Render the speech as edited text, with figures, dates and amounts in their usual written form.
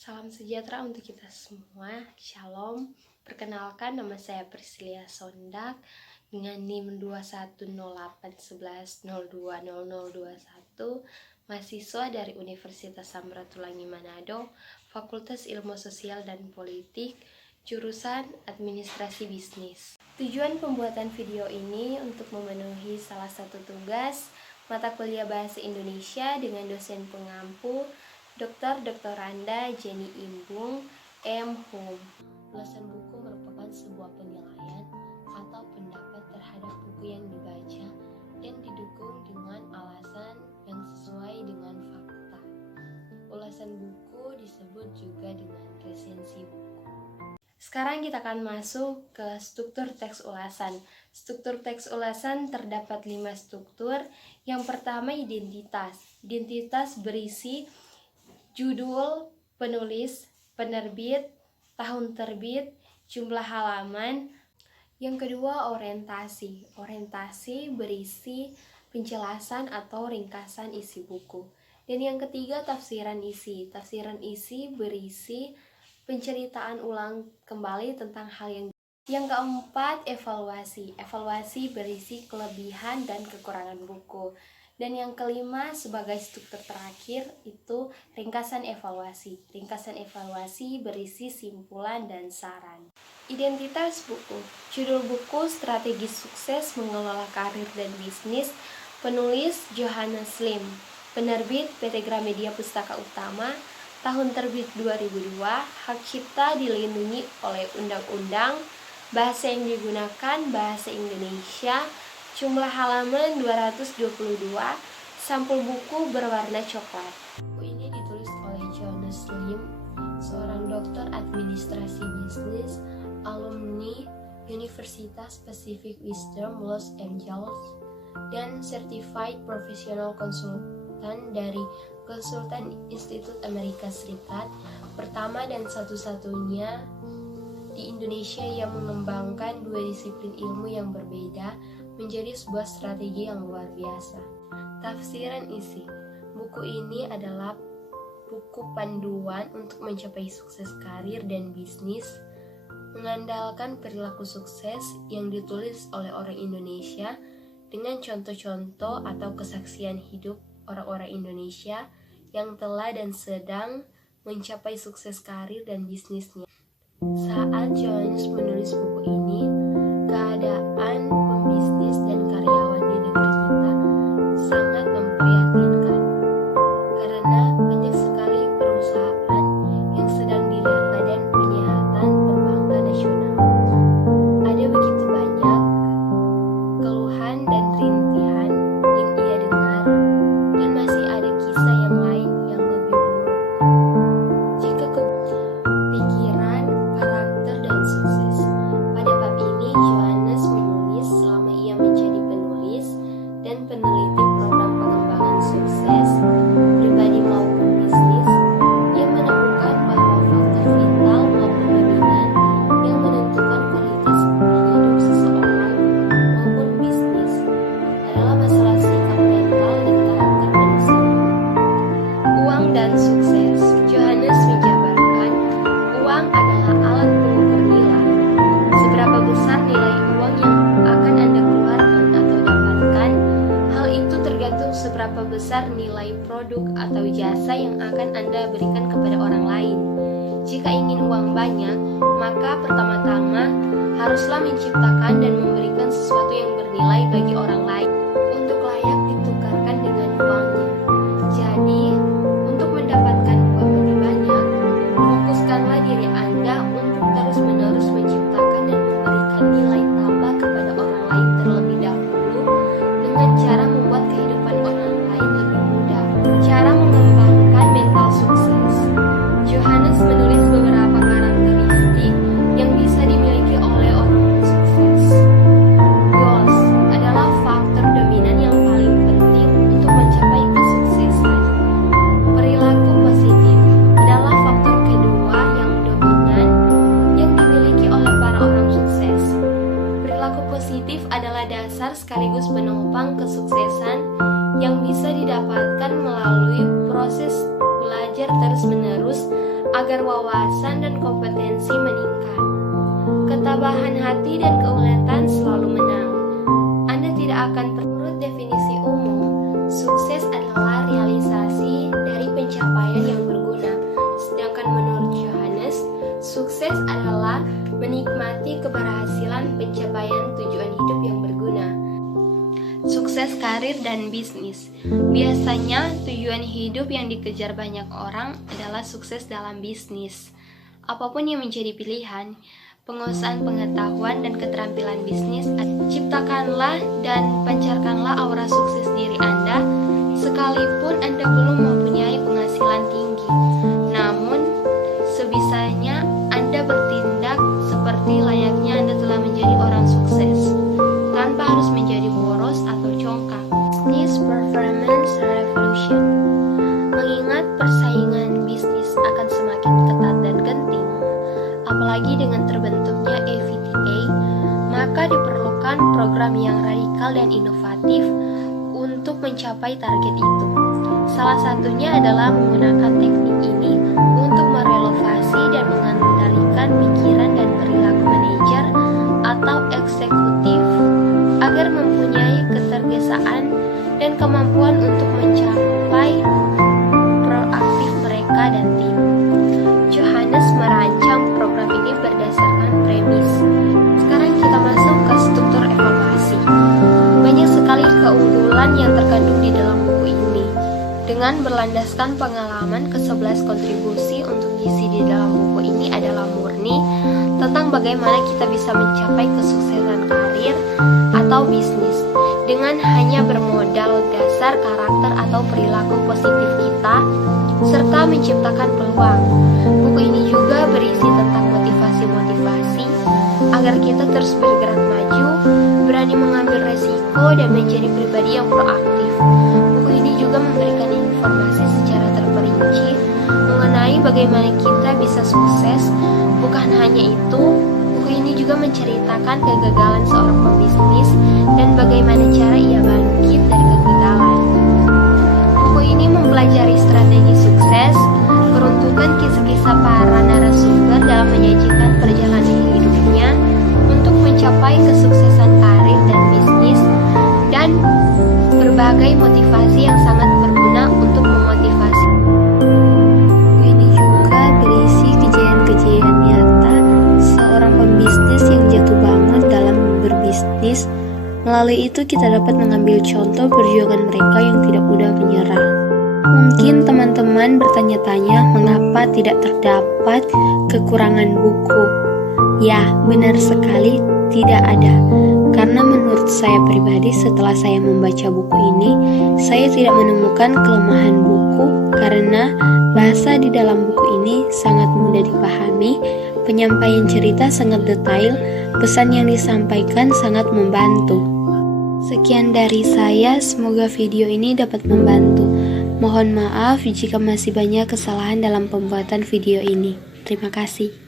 Salam sejahtera untuk kita semua. Shalom. Perkenalkan, nama saya Priscilia Sondak dengan NIM 210811020021, mahasiswa dari Universitas Samratulangi Manado, Fakultas Ilmu Sosial dan Politik, jurusan Administrasi Bisnis. Tujuan pembuatan video ini untuk memenuhi salah satu tugas mata kuliah Bahasa Indonesia dengan dosen pengampu Dr. Randa Jenny Imbung M. Hum. Ulasan buku merupakan sebuah penilaian atau pendapat terhadap buku yang dibaca dan didukung dengan alasan yang sesuai dengan fakta. Ulasan buku disebut juga dengan resensi buku. Sekarang kita akan masuk ke struktur teks ulasan. Struktur teks ulasan terdapat 5 struktur. Yang pertama identitas. Identitas berisi judul, penulis, penerbit, tahun terbit, jumlah halaman. Yang kedua orientasi. Orientasi berisi penjelasan atau ringkasan isi buku. Dan yang ketiga tafsiran isi. Tafsiran isi berisi penceritaan ulang kembali tentang hal yang keempat evaluasi. Evaluasi berisi kelebihan dan kekurangan buku. Dan yang kelima sebagai struktur terakhir itu ringkasan evaluasi. Ringkasan evaluasi berisi simpulan dan saran. Identitas buku. Judul buku Strategi Sukses Mengelola Karir dan Bisnis. Penulis Johannes Lim. Penerbit PT Gramedia Pustaka Utama. Tahun terbit 2002. Hak cipta dilindungi oleh undang-undang. Bahasa yang digunakan bahasa Indonesia. Jumlah halaman 222, sampul buku berwarna coklat. Buku ini ditulis oleh Johannes Lim, seorang dokter administrasi bisnis, alumni Universitas Pacific Wisdom Los Angeles, dan Certified Professional Consultant dari Konsultan Institut Amerika Serikat, pertama dan satu-satunya di Indonesia yang mengembangkan dua disiplin ilmu yang berbeda menjadi sebuah strategi yang luar biasa. Tafsiran isi. Buku ini adalah buku panduan untuk mencapai sukses karir dan bisnis, mengandalkan perilaku sukses yang ditulis oleh orang Indonesia dengan contoh-contoh atau kesaksian hidup orang-orang Indonesia yang telah dan sedang mencapai sukses karir dan bisnisnya. Saat Johannes menulis buku ini, keadaan pembisnis dan karyawan di negeri kita sangat memprihatinkan karena banyak sekali perusahaan yang sedang dilanda dan penyihatan perbankan nasional. Ada begitu banyak keluhan dan rintihan yang ia dengar, dan masih ada kisah yang lain yang lebih buruk. Jika pikiran, karakter, dan sukses. Pada bab ini Johannes menulis selama ia menjadi penulis dan peneliti program pengembangan sukses pribadi maupun bisnis. Ia menemukan bahwa faktor vital maupun dominan yang menentukan kualitas hidup seseorang maupun bisnis adalah masalah sikap mental dan karakter manusia. Uang dan sukses. Johannes menjabarkan uang adalah alat pengukur nilai. Seberapa besar nilai uang yang akan Anda keluarkan atau dapatkan, hal itu tergantung seberapa besar nilai produk atau jasa yang akan Anda berikan kepada orang lain. Jika ingin uang banyak, maka pertama-tama haruslah menciptakan dan memberikan sesuatu yang bernilai bagi orang lain untuk layak ditukarkan dengan uangnya. Jadi, untuk mendapatkan uang lebih banyak, fokuskanlah diri Anda untuk terus-menerus menciptakan dan memberikan nilai tambah kepada orang lain terlebih dahulu dengan cara membuat kehidupan orang lain lebih mudah. Cara mengembangkan mental sukses. Johannes menulis beberapa karakteristik yang bisa dimiliki oleh orang sukses. Goals adalah faktor agar wawasan dan kompetensi meningkat. Ketabahan hati dan keuletan selalu menang. Anda tidak akan menurut definisi umum, sukses adalah realisasi dari pencapaian yang berguna. Sedangkan menurut Johannes, sukses adalah menikmati keberhasilan pencapaian tujuan hidup yang berguna. Sukses karir dan bisnis. Biasanya tujuan hidup yang dikejar banyak orang adalah sukses dalam bisnis. Apapun yang menjadi pilihan, penguasaan pengetahuan dan keterampilan bisnis, ciptakanlah dan pancarkanlah aura sukses diri Anda, sekalipun Anda belum mempunyai penghasilan tinggi. Namun, sebisanya Anda bertindak seperti layaknya Anda telah menjadi orang sukses, tanpa harus menjadi boros atau congkak. Business Performance Revolution. Mengingat persaingan bisnis akan semakin ketat dan genting, apalagi dengan terbentuknya EVTA, maka diperlukan program yang radikal dan inovatif untuk mencapai target itu. Salah satunya adalah menggunakan teknik ini untuk merenovasi dan mengendalikan pikiran dan perilaku manajer atau eksekutif agar mempunyai ketergesaan dan kemampuan untuk mencapai proaktif mereka dan tim. Johannes merancang program ini berdasarkan premis. Sekarang kita masuk ke struktur evaluasi. Banyak sekali keunggulan yang terkandung di dalam buku ini. Dengan berlandaskan pengalaman, ke-11 kontribusi untuk diisi di dalam buku ini adalah murni tentang bagaimana kita bisa mencapai kesuksesan karir atau bisnis dengan hanya bermodal dasar karakter atau perilaku positif kita serta menciptakan peluang. Buku ini juga berisi tentang motivasi-motivasi agar kita terus bergerak maju, berani mengambil resiko, dan menjadi pribadi yang proaktif. Buku ini juga memberikan informasi secara terperinci mengenai bagaimana kita bisa sukses. Bukan hanya itu, buku ini juga menceritakan kegagalan seorang pembisnis dan bagaimana cara ia bangkit dari kegagalan. Buku ini mempelajari strategi sukses, peruntukan kisah-kisah para narasumber dalam menyajikan perjalanan hidupnya untuk mencapai kesuksesan karir dan bisnis, dan berbagai motivasi yang sangat berguna untuk memotivasi. Ini juga berisi kejadian-kejadian nyata seorang pembisnis yang jatuh bangun dalam berbisnis. Melalui itu kita dapat mengambil contoh perjuangan mereka yang tidak mudah menyerah. Mungkin teman-teman bertanya-tanya mengapa tidak terdapat kekurangan buku. Ya, benar sekali, tidak ada. Karena menurut saya pribadi, setelah saya membaca buku ini, saya tidak menemukan kelemahan buku karena bahasa di dalam buku ini sangat mudah dipahami, penyampaian cerita sangat detail, pesan yang disampaikan sangat membantu. Sekian dari saya, semoga video ini dapat membantu. Mohon maaf jika masih banyak kesalahan dalam pembuatan video ini. Terima kasih.